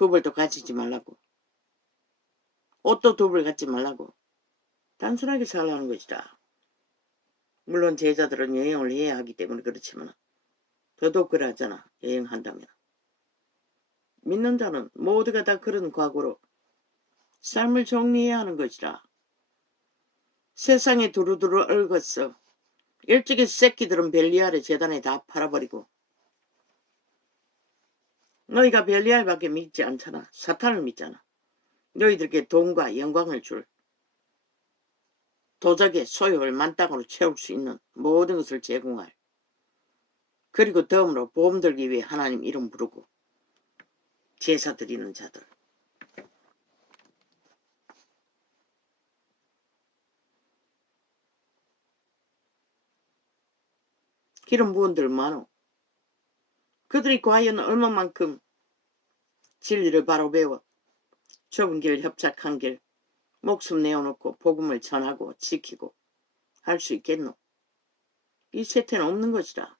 두 벌도 가지지 말라고. 옷도 두 벌 갖지 말라고. 단순하게 살라는 것이다. 물론 제자들은 여행을 해야 하기 때문에 그렇지만 더더욱 그러하잖아. 여행한다면. 믿는 자는 모두가 다 그런 각오로 삶을 정리해야 하는 것이라. 세상에 두루두루 얽었어. 일찍이 새끼들은 벨리알의 재단에 다 팔아버리고 너희가 벨리알밖에 믿지 않잖아. 사탄을 믿잖아. 너희들에게 돈과 영광을 줄 도적의 소욕을 만땅으로 채울 수 있는 모든 것을 제공할 그리고 덤으로 보험 들기 위해 하나님 이름 부르고 제사 드리는 자들. 기름 부은들 많어. 그들이 과연 얼마만큼 진리를 바로 배워 좁은 길 협착한 길 목숨 내어놓고 복음을 전하고 지키고 할 수 있겠노? 이 세태는 없는 것이라.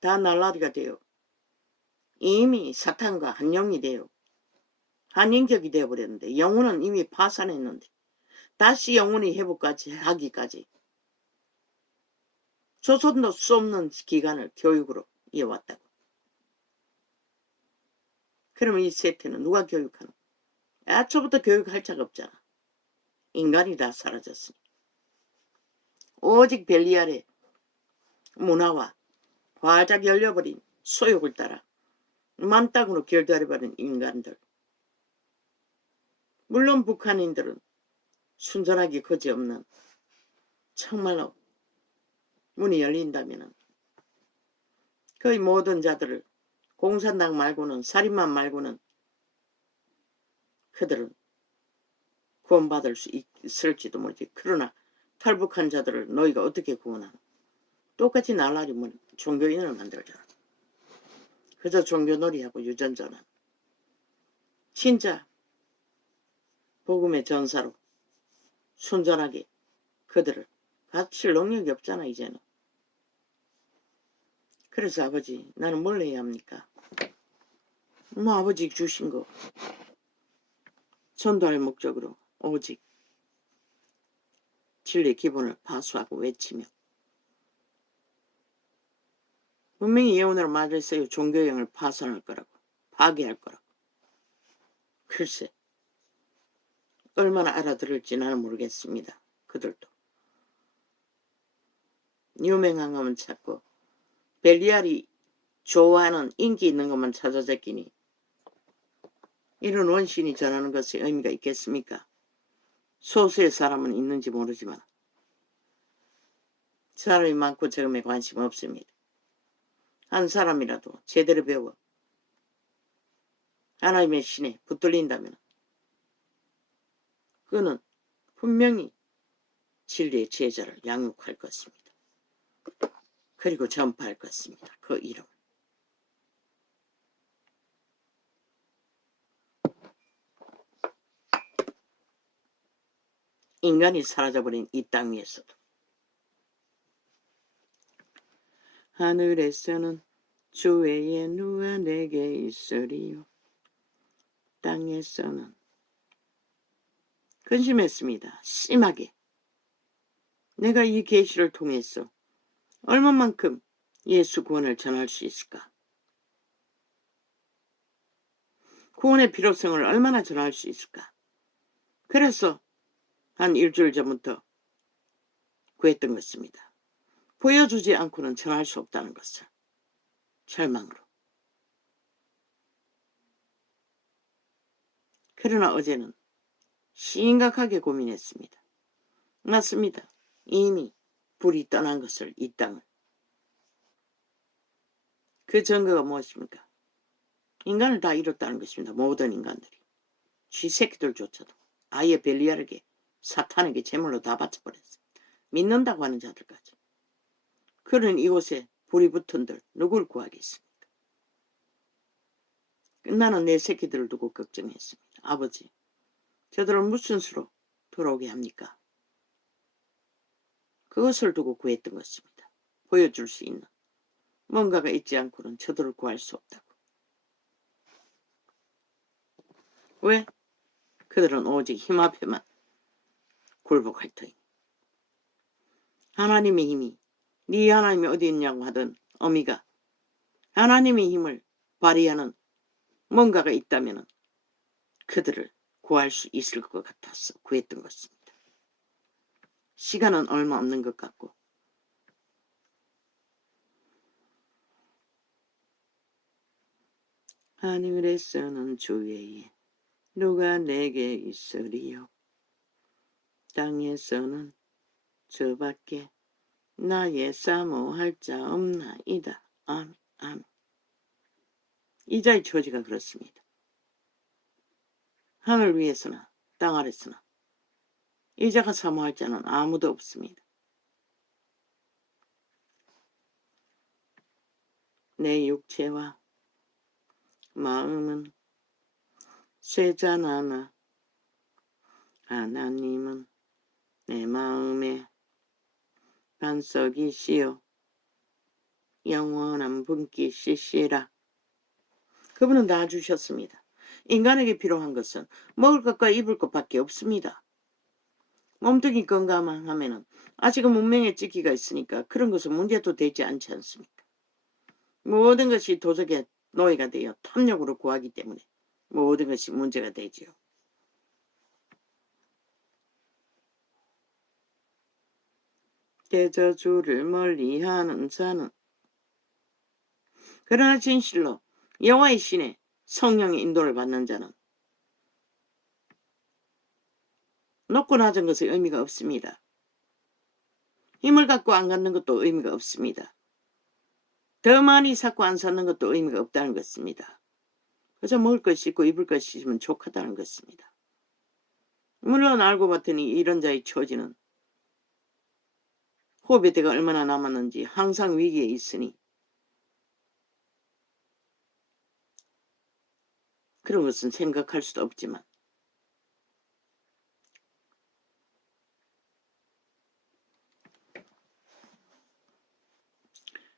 다 날라리가 되어 이미 사탄과 한 영이 되어 한 인격이 되어버렸는데 영혼은 이미 파산했는데 다시 영혼이 회복까지 하기까지 조선도 수 없는 기간을 교육으로 이어왔다고. 그러면 이 세태는 누가 교육하노? 애초부터 교육할 자가 없잖아. 인간이 다 사라졌으니. 오직 벨리알의 문화와 활짝 열려버린 소욕을 따라 만땅으로 결대해버린 인간들. 물론 북한인들은 순전하기 거지없는 정말로 문이 열린다면 거의 모든 자들을 공산당 말고는 살인만 말고는 그들은 구원받을 수 있을지도 모르지. 그러나 탈북한 자들을 너희가 어떻게 구원하노? 똑같이 날라리면 종교인을 만들자. 그저 종교놀이하고 유전자는 진짜 복음의 전사로 순전하게 그들을 가르칠 능력이 없잖아 이제는. 그래서 아버지 나는 뭘 해야 합니까? 뭐 아버지 주신 거 전도할 목적으로 오직 진리의 기본을 파수하고 외치며 분명히 예언으로 말했어요. 종교형을 파산할 거라고. 파괴할 거라고. 글쎄 얼마나 알아들을지 나는 모르겠습니다. 그들도. 유명한 것만 찾고 벨리알이 좋아하는 인기 있는 것만 찾아 제끼니 이런 원신이 전하는 것에 의미가 있겠습니까? 소수의 사람은 있는지 모르지만 사람이 많고 적음에 관심 없습니다. 한 사람이라도 제대로 배워 하나님의 신에 붙들린다면 그는 분명히 진리의 제자를 양육할 것입니다. 그리고 전파할 것입니다. 그 이름. 인간이 사라져버린 이 땅 위에서도 하늘에서는 주의 누가 내게 있으리요. 땅에서는 근심했습니다. 심하게. 내가 이 계시를 통해서 얼마만큼 예수 구원을 전할 수 있을까? 구원의 필요성을 얼마나 전할 수 있을까? 그래서 한 일주일 전부터 구했던 것입니다. 보여주지 않고는 전할 수 없다는 것을. 절망으로. 그러나 어제는 심각하게 고민했습니다. 맞습니다. 이미 불이 떠난 것을, 이 땅을. 그 증거가 무엇입니까? 인간을 다 잃었다는 것입니다. 모든 인간들이. 쥐새끼들조차도 아예 벨리알에게 사탄에게 제물로 다 바쳐버렸습니다. 믿는다고 하는 자들까지. 그런 이곳에 불이 붙은들 누굴 구하겠습니까? 나는 내 새끼들을 두고 걱정했습니다. 아버지, 저들을 무슨 수로 돌아오게 합니까? 그것을 두고 구했던 것입니다. 보여줄 수 있는 뭔가가 있지 않고는 저들을 구할 수 없다고. 왜? 그들은 오직 힘 앞에만 굴복할 터이니. 하나님의 힘이 네 하나님이 어디 있냐고 하던 어미가 하나님의 힘을 발휘하는 뭔가가 있다면 그들을 구할 수 있을 것 같아서 구했던 것입니다. 시간은 얼마 없는 것 같고 하늘에서는 주 외에 누가 내게 있으리요. 땅에서는 저밖에 나의 사모할 자 없나이다. 아멘. 아멘. 이자의 처지가 그렇습니다. 하늘 위에서나 땅 아래서나 이자가 사모할 자는 아무도 없습니다. 내 육체와 마음은 쇠잔하나 하나님은 내 마음의 반석이시여 영원한 분깃이시라. 그분은 다 주셨습니다. 인간에게 필요한 것은 먹을 것과 입을 것밖에 없습니다. 몸뚱이 건강하면 아직은 문명의 찌기가 있으니까 그런 것은 문제도 되지 않지 않습니까? 모든 것이 도적의 노예가 되어 탐욕으로 구하기 때문에 모든 것이 문제가 되지요. 대저주를 멀리하는 자는 그러나 진실로 여호와의 신의 성령의 인도를 받는 자는 높고 낮은 것의 의미가 없습니다. 힘을 갖고 안 갖는 것도 의미가 없습니다. 더 많이 샀고 안 샀는 것도 의미가 없다는 것입니다. 그저 먹을 것이 있고 입을 것이 있으면 족하다는 것입니다. 물론 알고 봤더니 이런 자의 처지는 호흡의 때가 얼마나 남았는지 항상 위기에 있으니 그런 것은 생각할 수도 없지만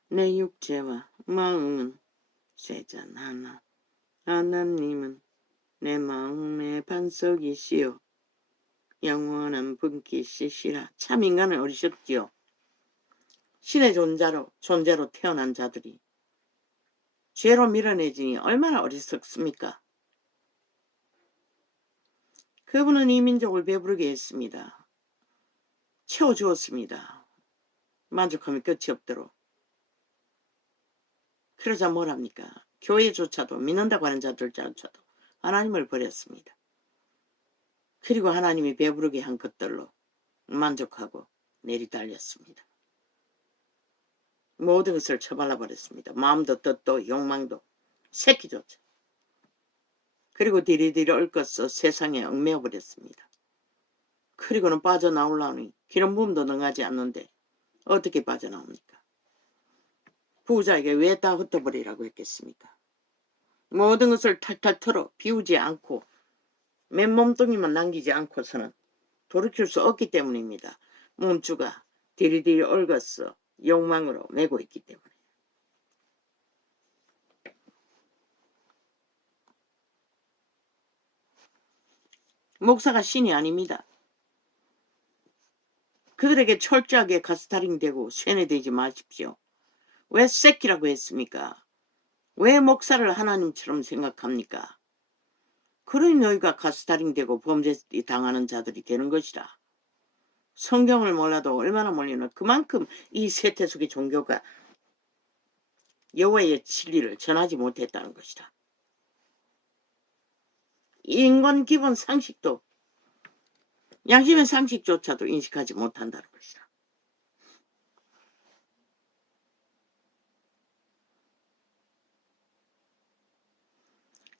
내 육체와 마음은 쇠잔하나 하나님은 내 마음의 반석이시여 영원한 분깃이시라. 참 인간은 어리석지요. 신의 존재로 태어난 자들이 죄로 밀어내지니 얼마나 어리석습니까? 그분은 이 민족을 배부르게 했습니다. 채워주었습니다. 만족하면 끝이 없도록. 그러자 뭘 합니까? 교회조차도 믿는다고 하는 자들조차도 하나님을 버렸습니다. 그리고 하나님이 배부르게 한 것들로 만족하고 내리달렸습니다. 모든 것을 처발라 버렸습니다. 마음도 뜻도 욕망도 새끼조차. 그리고 디리디리 얽어서 세상에 얽매여 버렸습니다. 그리고는 빠져나오려니 기름 부음도 능하지 않는데 어떻게 빠져나옵니까? 부자에게 왜 다 흩어버리라고 했겠습니까? 모든 것을 탈탈 털어 비우지 않고 맨 몸뚱이만 남기지 않고서는 돌이킬 수 없기 때문입니다. 몸주가 디리디리 얽어서 욕망으로 메고 있기 때문에. 목사가 신이 아닙니다. 그들에게 철저하게 가스타링되고 쇠뇌되지 마십시오. 왜 새끼라고 했습니까? 왜 목사를 하나님처럼 생각합니까? 그러니 너희가 가스타링되고 범죄 당하는 자들이 되는 것이라. 성경을 몰라도 얼마나 몰리나 그만큼 이 세태 속의 종교가 여호와의 진리를 전하지 못했다는 것이다. 인간 기본 상식도 양심의 상식조차도 인식하지 못한다는 것이다.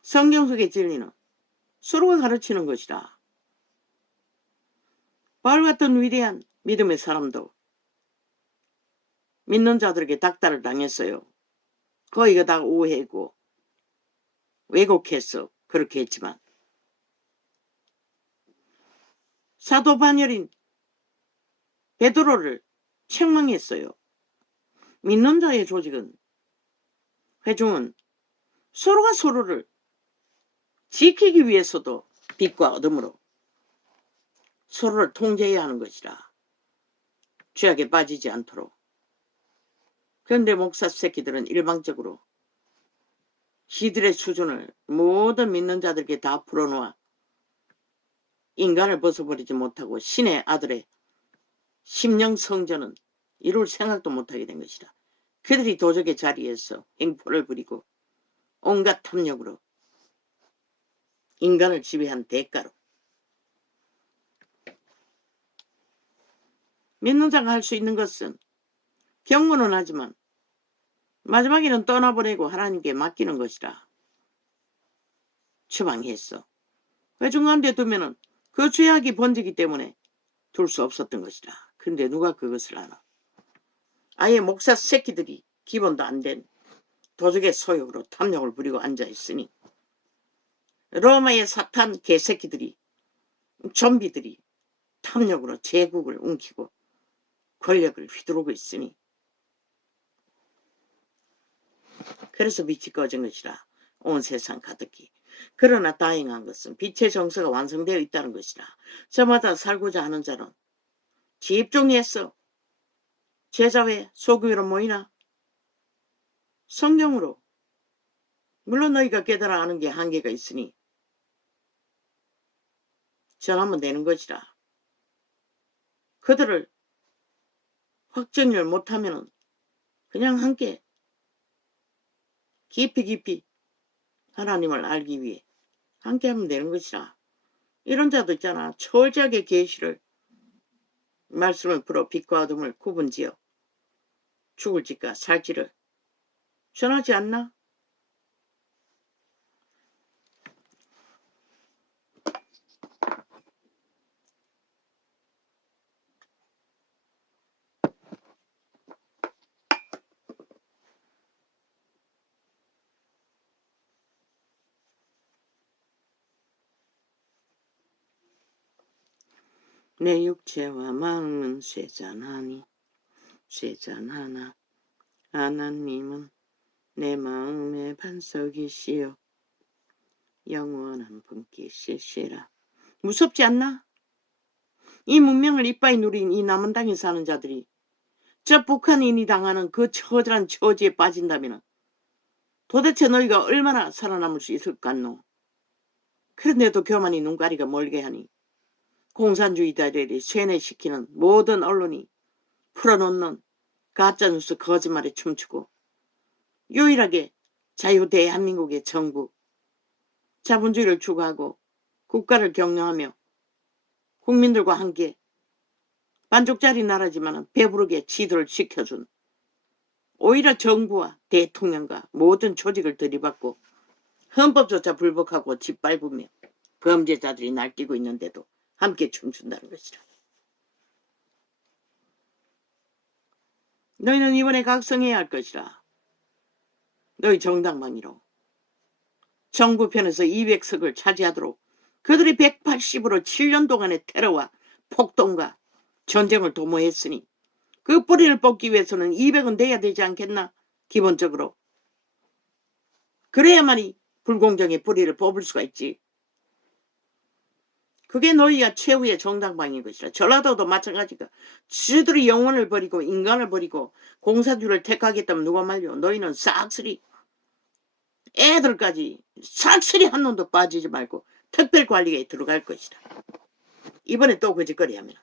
성경 속의 진리는 서로가 가르치는 것이다. 바울 같은 위대한 믿음의 사람도 믿는 자들에게 닥달을 당했어요. 거의가 다 오해고 왜곡해서 그렇게 했지만 사도 바녀린 베드로를 책망했어요. 믿는 자의 조직은 회중은 서로가 서로를 지키기 위해서도 빛과 어둠으로 서로를 통제해야 하는 것이라. 죄악에 빠지지 않도록. 그런데 목사 새끼들은 일방적으로 지들의 수준을 모든 믿는 자들에게 다 풀어놓아 인간을 벗어버리지 못하고 신의 아들의 심령 성전은 이룰 생각도 못하게 된 것이다. 그들이 도적의 자리에서 행포를 부리고 온갖 탐욕으로 인간을 지배한 대가로 믿는 자가 할 수 있는 것은 경고는 하지만 마지막에는 떠나보내고 하나님께 맡기는 것이라 처방했어. 중간에 두면은 그 죄악이 번지기 때문에 둘 수 없었던 것이라. 근데 누가 그것을 알아? 아예 목사 새끼들이 기본도 안 된 도적의 소욕으로 탐욕을 부리고 앉아있으니 로마의 사탄 개새끼들이 좀비들이 탐욕으로 제국을 움키고 권력을 휘두르고 있으니 그래서 빛이 꺼진 것이라. 온 세상 가득히. 그러나 다행한 것은 빛의 정서가 완성되어 있다는 것이라. 저마다 살고자 하는 자는 집중해서 제자회 소교회로 모이나 성경으로 물론 너희가 깨달아 아는 게 한계가 있으니 전하면 되는 것이라. 그들을 확정을 못하면 그냥 함께 깊이 하나님을 알기 위해 함께 하면 되는 것이라. 이런 자도 있잖아. 철저하게 계시를 말씀을 풀어 빛과 어둠을 구분지어 죽을지까 살지를 전하지 않나? 내 육체와 마음은 쇠잔하니 쇠잔하나 하나님은 내 마음의 반석이시여 영원한 분깃이시라. 무섭지 않나? 이 문명을 이빠이 누린 이 남은 땅에 사는 자들이 저 북한인이 당하는 그 처절한 처지에 빠진다면 도대체 너희가 얼마나 살아남을 수 있을 것 같노? 그런데도 교만이 눈가리가 멀게 하니 공산주의자들이 세뇌시키는 모든 언론이 풀어놓는 가짜뉴스 거짓말에 춤추고 유일하게 자유대한민국의 정부 자본주의를 추구하고 국가를 경영하며 국민들과 함께 반쪽짜리 나라지만 배부르게 지도를 시켜준 오히려 정부와 대통령과 모든 조직을 들이받고 헌법조차 불복하고 짓밟으며 범죄자들이 날뛰고 있는데도 함께 춤춘다는 것이라. 너희는 이번에 각성해야 할 것이라. 너희 정당방위로 정부 편에서 200석을 차지하도록 그들이 180으로 7년 동안의 테러와 폭동과 전쟁을 도모했으니 그 뿌리를 뽑기 위해서는 200은 돼야 되지 않겠나? 기본적으로. 그래야만이 불공정의 뿌리를 뽑을 수가 있지. 그게 너희가 최후의 정당방위인 것이라. 전라도도 마찬가지가. 지들이 영혼을 버리고 인간을 버리고 공산주의를 택하겠다면 누가 말려. 너희는 싹쓸이 애들까지 싹쓸이 한 놈도 빠지지 말고 특별관리에 들어갈 것이다. 이번에 또 거짓거리 하면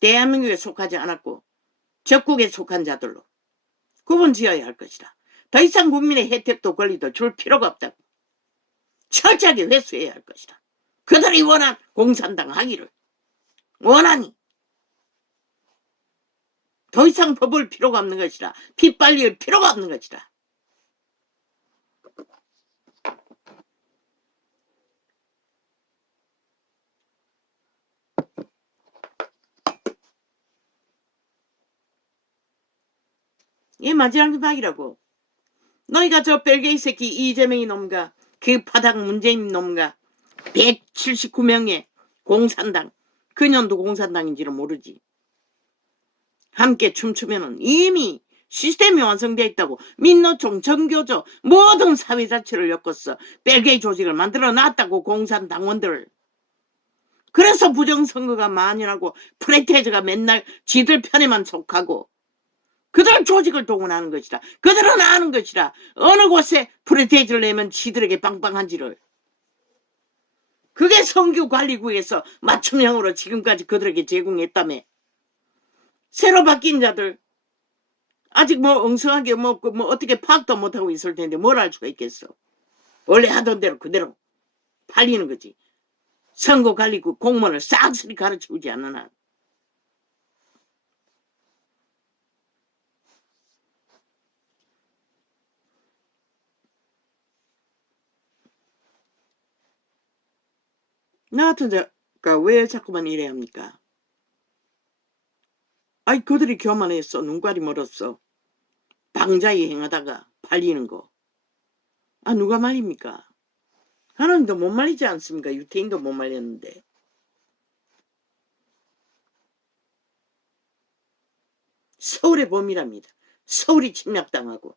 대한민국에 속하지 않았고 적국에 속한 자들로 구분지어야 할 것이다. 더 이상 국민의 혜택도 권리도 줄 필요가 없다고 철저하게 회수해야 할 것이다. 그들이 원한 공산당 하기를 원하니 더 이상 법을 필요가 없는 것이다. 피 빨릴 필요가 없는 것이다. 이 마지막이라고. 너희가 저 벨게이 새끼 이재명이 놈과 그 바닥 문재인 놈과 179명의 공산당, 그년도 공산당인지는 모르지. 함께 춤추면은 이미 시스템이 완성되어 있다고. 민노총, 정교조, 모든 사회자체를 엮었어. 벨게이 조직을 만들어 놨다고, 공산당원들. 그래서 부정선거가 만연하고 프레테즈가 맨날 지들 편에만 속하고 그들 조직을 동원하는 것이다. 그들은 아는 것이다. 어느 곳에 프레테즈를 내면 지들에게 빵빵한지를. 그게 성교관리국에서 맞춤형으로 지금까지 그들에게 제공했다며. 새로 바뀐 자들 아직 뭐 엉성하게 뭐 어떻게 파악도 못하고 있을 텐데 뭘 할 수가 있겠어. 원래 하던 대로 그대로 팔리는 거지. 선거관리국 공무원을 싹쓸이 가르쳐주지 않는 한. 나 같은 자가 왜 자꾸만 이래야 합니까? 아이 그들이 교만했어. 눈깔이 멀었어. 방자히 행하다가 팔리는 거. 아 누가 말립니까? 하나님도 못 말리지 않습니까? 유태인도 못 말렸는데. 서울의 범이랍니다. 서울이 침략당하고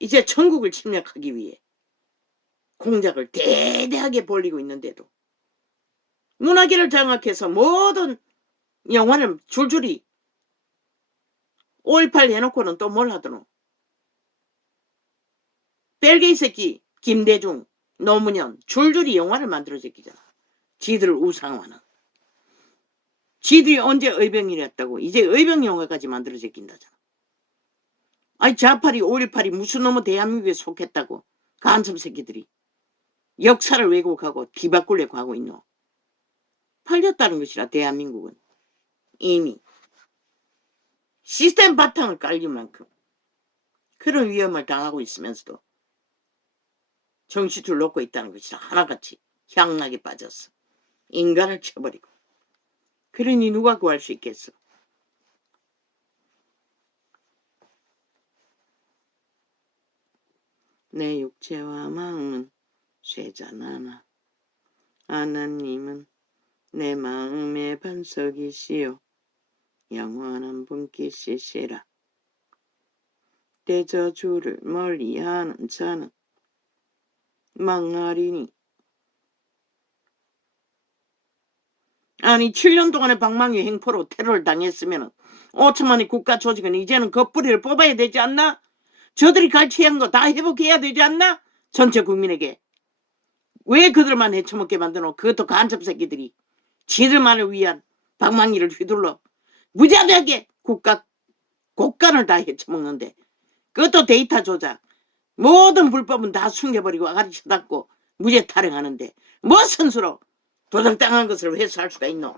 이제 천국을 침략하기 위해 공작을 대대하게 벌리고 있는데도 문화계를 장악해서 모든 영화를 줄줄이 5.18 해놓고는 또 뭘 하더노? 벨게이 새끼 김대중 노무현 줄줄이 영화를 만들어 제끼잖아. 지들을 우상화하는. 지들이 언제 의병이랬다고 이제 의병 영화까지 만들어 제낀다잖아. 아니 좌팔이 5.18이 무슨 놈의 대한민국에 속했다고 간첩 새끼들이 역사를 왜곡하고 뒤바꾸려고 하고 있노. 팔렸다는 것이라. 대한민국은 이미 시스템 바탕을 깔릴 만큼 그런 위험을 당하고 있으면서도 정신줄 놓고 있다는 것이라. 하나같이 향락에 빠졌어. 인간을 쳐버리고. 그러니 누가 구할 수 있겠어. 내 육체와 마음은 쇠잔하나 하나님은 내 마음의 반석이시요 영원한 분깃이시라. 대저주를 멀리하는 자는 망하리니. 아니 7년 동안의 방망이 행포로 테러를 당했으면 5천만의 국가 조직은 이제는 겁부리를 뽑아야 되지 않나? 저들이 갈취한 거 다 회복해야 되지 않나? 전체 국민에게. 왜 그들만 헤쳐먹게 만드노? 그것도 간첩 새끼들이 지들만을 위한 방망이를 휘둘러 무자비하게 국간을 다 헤쳐먹는데 그것도 데이터 조작 모든 불법은 다 숨겨버리고 아가리 쳐닫고 무죄 타령하는데 뭐 선수로 도둑당한 것을 회수할 수가 있노?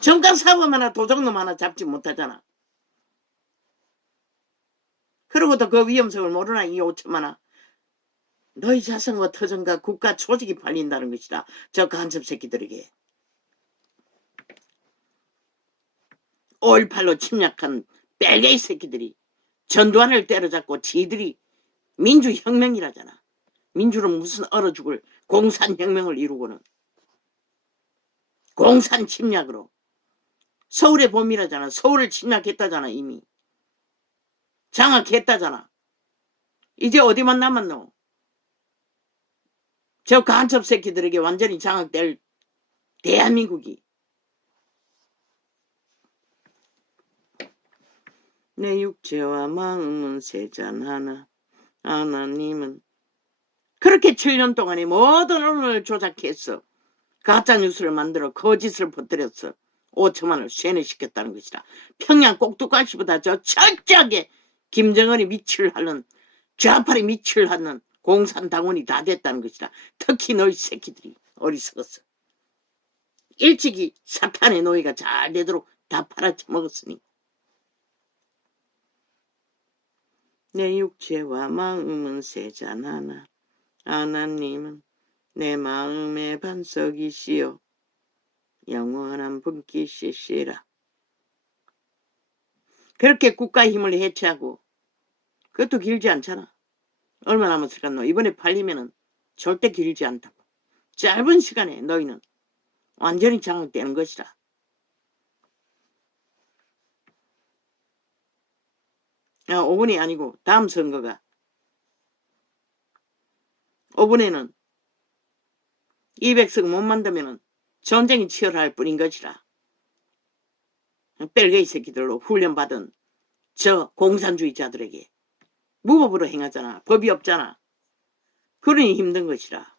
정가 사범 하나 도적놈 하나 잡지 못하잖아. 그러고도 그 위험성을 모르나 이 5천만원. 너희 자성과 터전과 국가 조직이 팔린다는 것이다. 저 간첩 새끼들에게. 5.18로 침략한 벨게이 새끼들이 전두환을 때려잡고 지들이 민주혁명이라잖아. 민주는 무슨 얼어 죽을 공산혁명을 이루고는 공산 침략으로. 서울의 봄이라잖아. 서울을 침략했다잖아. 이미 장악했다잖아. 이제 어디만 남았노? 저 간첩 새끼들에게 완전히 장악될 대한민국이. 내 육체와 마음은 세잔하나 하나님은. 그렇게 7년 동안에 모든 언론을 조작했어. 가짜뉴스를 만들어 거짓을 퍼뜨렸어. 5천만을 쇠뇌시켰다는 것이다. 평양 꼭두가시보다 저 철저하게 김정은이 미칠하는 좌파리 미칠하는 공산당원이 다 됐다는 것이다. 특히 너희 새끼들이 어리석었어. 일찍이 사탄의 노예가 잘 되도록 다 팔아쳐먹었으니. 내 육체와 마음은 세잔하나 하나님은 내 마음의 반석이시요 영원한 분깃이시라. 그렇게 국가의 힘을 해체하고 그것도 길지 않잖아. 얼마 남았을까? 너 이번에 팔리면은 절대 길지 않다고. 짧은 시간에 너희는 완전히 장악되는 것이라. 5번이 아니고 다음 선거가 5번에는 200석 못 만들면 전쟁이 치열할 뿐인 것이라. 뺄개이 새끼들로 훈련받은 저 공산주의자들에게 무법으로 행하잖아. 법이 없잖아. 그러니 힘든 것이라.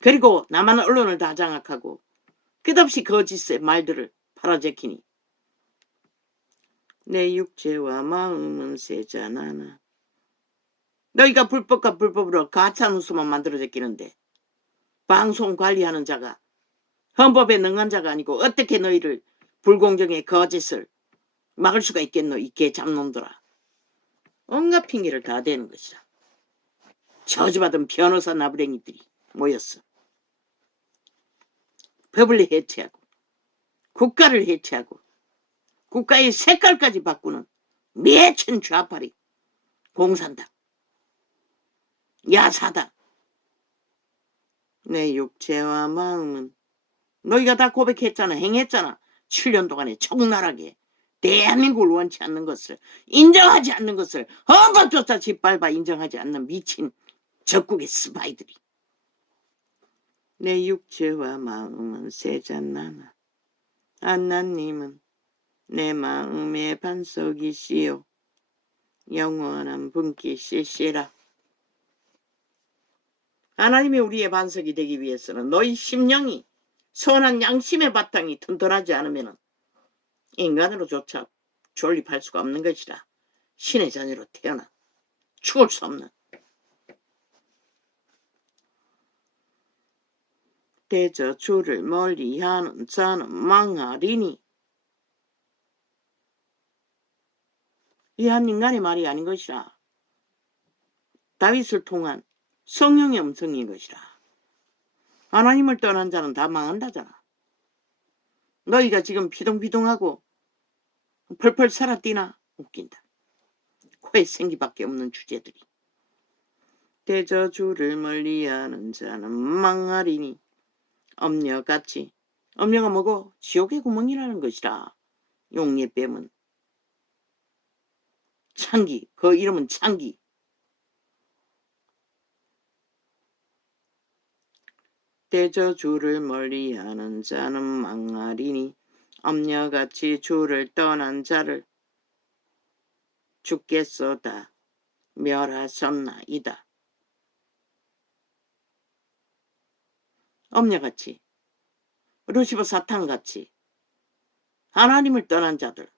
그리고 남한 언론을 다 장악하고 끝없이 거짓의 말들을 팔아제키니 내 육체와 마음은 세잖아. 너희가 불법과 불법으로 가짜 뉴스만 만들어 제끼는데 방송 관리하는 자가 헌법에 능한 자가 아니고 어떻게 너희를 불공정의 거짓을 막을 수가 있겠노. 이 개잡놈들아. 온갖 핑계를 다 대는 것이라. 저주받은 변호사 나부랭이들이 모였어. 법을 해체하고 국가를 해체하고 국가의 색깔까지 바꾸는 미친 좌파리 공산당 야사당. 내 육체와 마음은 너희가 다 고백했잖아. 행했잖아. 7년 동안에 적나라하게 대한민국을 원치 않는 것을, 인정하지 않는 것을 헌법조차 짓밟아 인정하지 않는 미친 적국의 스파이들이. 내 육체와 마음은 세잖나나. 안나님은 내 마음의 반석이시요 영원한 분기시시라. 하나님이 우리의 반석이 되기 위해서는 너희 심령이 선한 양심의 바탕이 튼튼하지 않으면 인간으로조차 존립할 수가 없는 것이라. 신의 자녀로 태어나 죽을 수 없는. 대저 주를 멀리하는 자는 망하리니. 이 한 인간의 말이 아닌 것이라. 다윗을 통한 성령의 음성인 것이라. 하나님을 떠난 자는 다 망한다잖아. 너희가 지금 비동비동하고 펄펄 살아뛰나? 웃긴다. 코에 생기밖에 없는 주제들이. 대저 주를 멀리하는 자는 망하리니. 엄녀같이. 엄녀가 뭐고? 지옥의 구멍이라는 것이라. 용의 뱀은 창기. 그 이름은 창기. 대저 주를 멀리하는 자는 망하리니. 엄녀같이 주를 떠난 자를 주께서다 멸하셨나이다. 엄녀같이 루시퍼 사탄같이 하나님을 떠난 자들.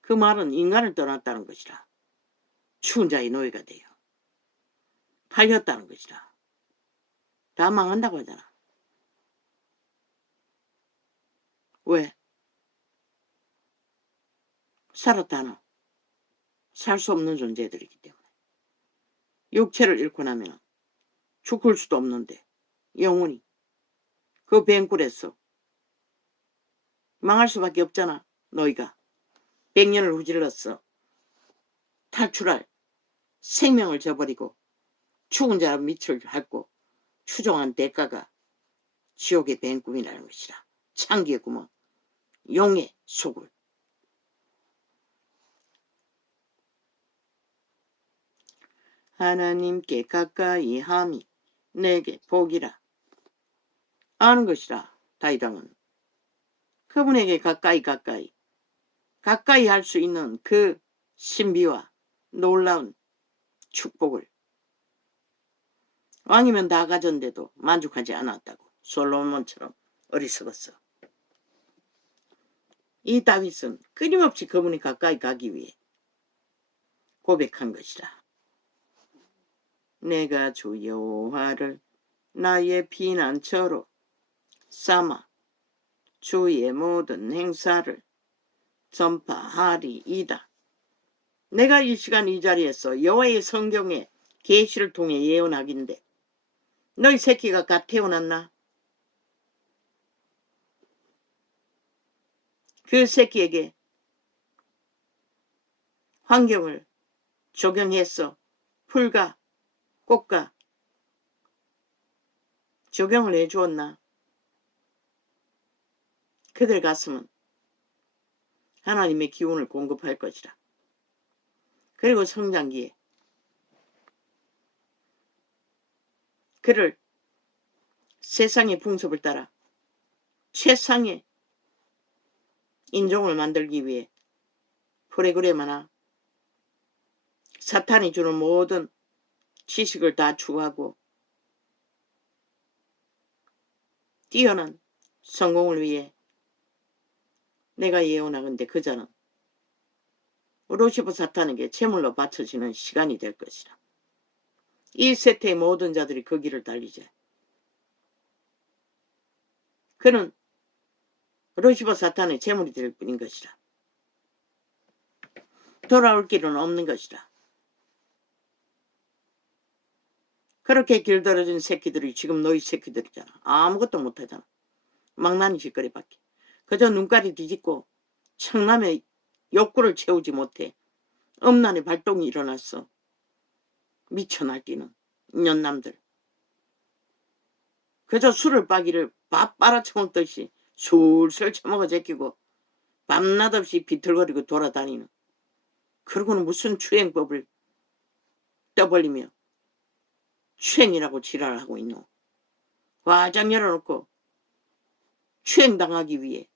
그 말은 인간을 떠났다는 것이라. 추운 자의 노예가 되어 팔렸다는 것이라. 다 망한다고 하잖아. 왜? 살았다는 살 수 없는 존재들이기 때문에. 육체를 잃고 나면 죽을 수도 없는데 영혼이 그 뱅굴에서 망할 수밖에 없잖아. 너희가 100년을 후질렀어. 탈출할 생명을 저버리고 죽은 자라 밑을 핥고 추종한 대가가 지옥의 뱅꿈이라는 것이라. 창기의 구멍, 용의 속을. 하나님께 가까이 함이 내게 복이라. 아는 것이라. 다윗왕은 그분에게 가까이 할 수 있는 그 신비와 놀라운 축복을 왕이면 다 가졌는데도 만족하지 않았다고. 솔로몬처럼 어리석었어. 이 다윗은 끊임없이 그분이 가까이 가기 위해 고백한 것이라. 내가 주 여호와를 나의 피난처로 삼아 주의 모든 행사를 전파하리이다. 내가 이 시간 이 자리에서 여호와의 성경의 계시를 통해 예언하긴데 너희 새끼가 갓 태어났나? 그 새끼에게 환경을 적용했어. 풀과 꽃과 적용을 해주었나? 그들 가슴은 하나님의 기운을 공급할 것이라. 그리고 성장기에 그를 세상의 풍습을 따라 최상의 인종을 만들기 위해 프로그램이나 사탄이 주는 모든 지식을 다 추구하고 뛰어난 성공을 위해 내가 예언하건대 그자는 루시퍼 사탄에게 제물로 바쳐지는 시간이 될 것이라. 이 세태의 모든 자들이 그 길을 달리자. 그는 루시퍼 사탄의 제물이 될 뿐인 것이라. 돌아올 길은 없는 것이라. 그렇게 길들어진 새끼들이 지금 너희 새끼들이잖아. 아무것도 못하잖아. 망나니 짓거리밖에. 그저 눈깔이 뒤집고 청남의 욕구를 채우지 못해 음란의 발동이 일어났어. 미쳐 날뛰는 년남들. 그저 술을 빠기를 밥 빨아쳐먹듯이 술술 처먹어 제끼고 밤낮 없이 비틀거리고 돌아다니는. 그러고는 무슨 추행법을 떠벌리며 추행이라고 지랄을 하고 있노. 과장 열어놓고 추행당하기 위해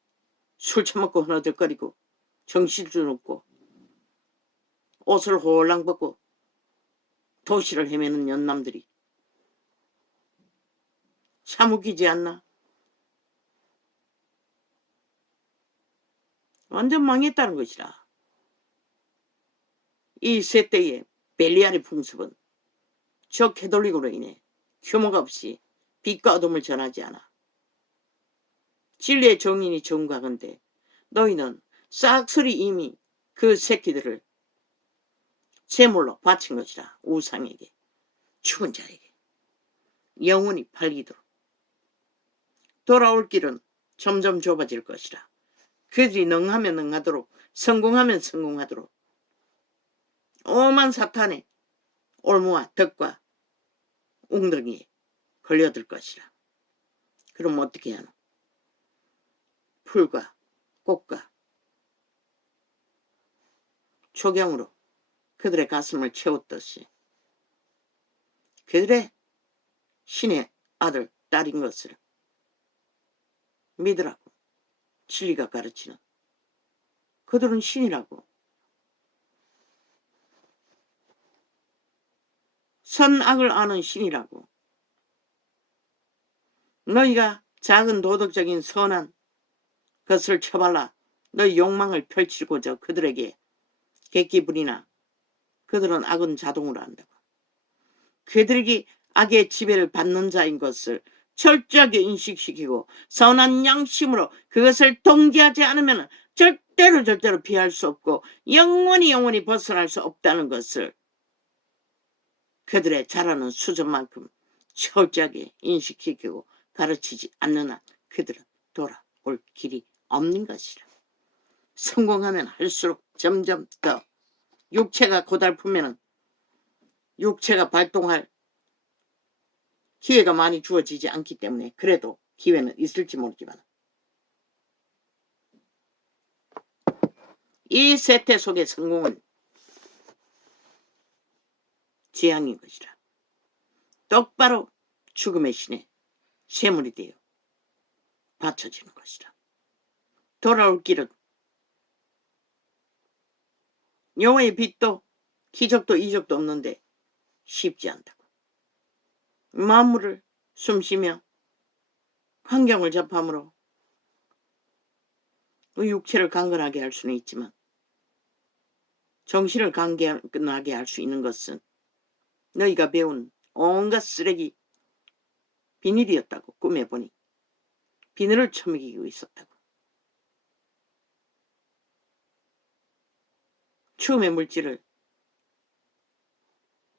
술 처먹고 흐느들거리고 정신줄 놓고 옷을 홀랑 벗고 도시를 헤매는 연남들이 참 웃기지 않나? 완전 망했다는 것이라. 이 세대의 벨리알의 풍습은 저 캐톨릭으로 인해 규모가 없이 빛과 어둠을 전하지 않아. 진리의 정인이 정과건대 너희는 싹쓸이 이미 그 새끼들을 제물로 바친 것이라. 우상에게, 죽은 자에게 영원히 팔리도록. 돌아올 길은 점점 좁아질 것이라. 그들이 능하면 능하도록, 성공하면 성공하도록 오만 사탄의 올무와 덕과 웅덩이에 걸려들 것이라. 그럼 어떻게 하노? 풀과 꽃과 초경으로 그들의 가슴을 채웠듯이 그들의 신의 아들, 딸인 것을 믿으라고. 진리가 가르치는 그들은 신이라고. 선악을 아는 신이라고. 너희가 작은 도덕적인 선한 것을 처발라 너희 욕망을 펼치고자 그들에게 객기 부리나 그들은 악은 자동으로 한다고. 그들에게 악의 지배를 받는 자인 것을 철저하게 인식시키고 선한 양심으로 그것을 통제하지 않으면 절대로 피할 수 없고 영원히 벗어날 수 없다는 것을 그들의 잘하는 수준만큼 철저하게 인식시키고 가르치지 않는 한 그들은 돌아올 길이 없는 것이라. 성공하면 할수록 점점 더 육체가 고달프면 육체가 발동할 기회가 많이 주어지지 않기 때문에 그래도 기회는 있을지 모르지만 이 세태 속의 성공은 재앙인 것이라. 똑바로 죽음의 신에 쇠물이 되어 바쳐지는 것이라. 돌아올 길은 여호와의 빛도 기적도 이적도 없는데 쉽지 않다고. 만물을 숨쉬며 환경을 접함으로 육체를 강건하게 할 수는 있지만 정신을 강건하게 할 수 있는 것은 너희가 배운 온갖 쓰레기 비닐이었다고. 꿈에 보니 비늘을 처먹이고 있었다고. 추움의 물질을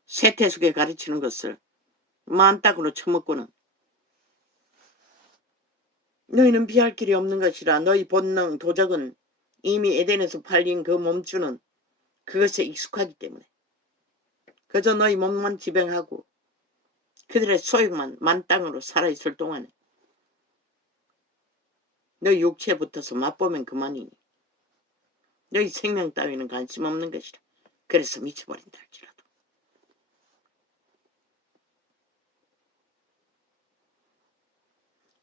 세태속에 가르치는 것을 만땅으로 처먹고는 너희는 피할 길이 없는 것이라. 너희 본능 도적은 이미 에덴에서 팔린 그 몸주는 그것에 익숙하기 때문에 그저 너희 몸만 지배하고 그들의 소욕만 만땅으로 살아있을 동안에 너희 육체에 붙어서 맛보면 그만이니 너희 생명 따위는 관심 없는 것이라. 그래서 미쳐버린다 할지라도.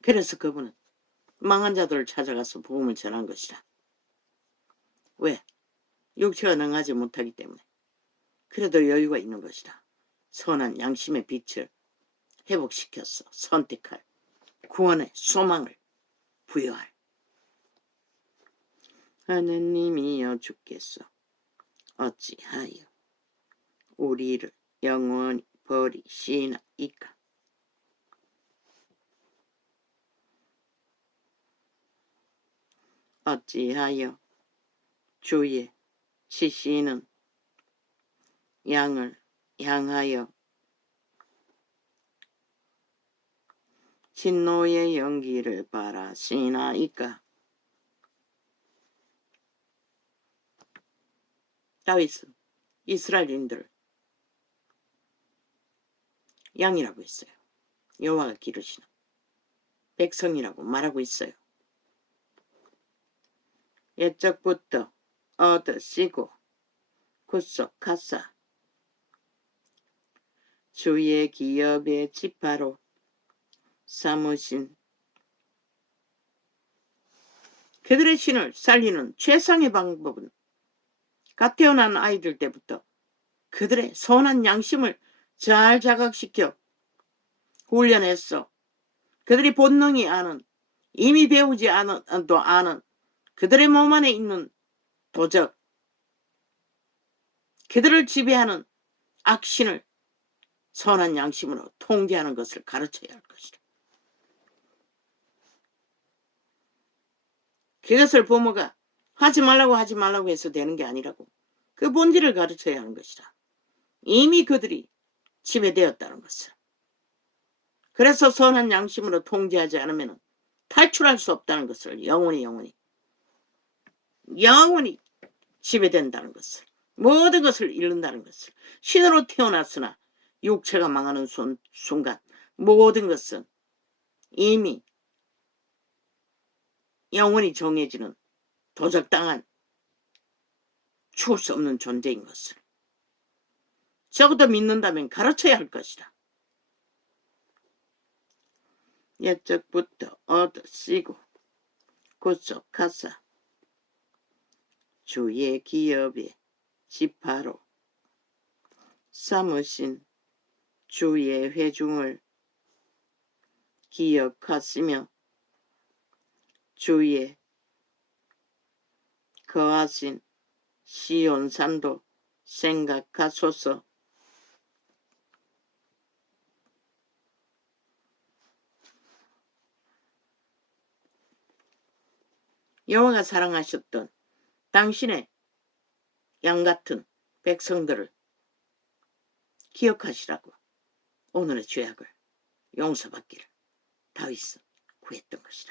그래서 그분은 망한 자들을 찾아가서 복음을 전한 것이라. 왜? 육체가 능하지 못하기 때문에. 그래도 여유가 있는 것이라. 선한 양심의 빛을 회복시켜서 선택할 구원의 소망을 부여할. 하느님이여 주께서 어찌하여 우리를 영원히 버리시나이까. 어찌하여 주의 치시는 양을 향하여 진노의 연기를 바라시나이까. 다윗은 이스라엘인들을 양이라고 했어요. 여호와가 기르시는 백성이라고 말하고 있어요. 옛적부터 얻으시고 구속하사 주의 기업의 지파로 삼으신 그들의 신을 살리는 최상의 방법은 갓 태어난 아이들 때부터 그들의 선한 양심을 잘 자각시켜 훈련했어. 그들이 본능이 아는, 이미 배우지 않아도 아는 그들의 몸 안에 있는 도적, 그들을 지배하는 악신을 선한 양심으로 통제하는 것을 가르쳐야 할 것이다. 그것을 부모가 하지 말라고 해서 되는 게 아니라고. 그 본질을 가르쳐야 하는 것이다. 이미 그들이 지배되었다는 것을. 그래서 선한 양심으로 통제하지 않으면 탈출할 수 없다는 것을 영원히 지배된다는 것을, 모든 것을 잃는다는 것을. 신으로 태어났으나 육체가 망하는 순간 모든 것은 이미 영원히 정해지는 도적당한 추울 수 없는 존재인 것을 적어도 믿는다면 가르쳐야 할 것이다. 옛적부터 얻으시고 구속하사 주의 기업의 지파로 삼으신 주의 회중을 기억하시며 주의 거하신 시온산도 생각하소서. 여호와가 사랑하셨던 당신의 양같은 백성들을 기억하시라고 오늘의 죄악을 용서받기를 다윗은 구했던 것이다.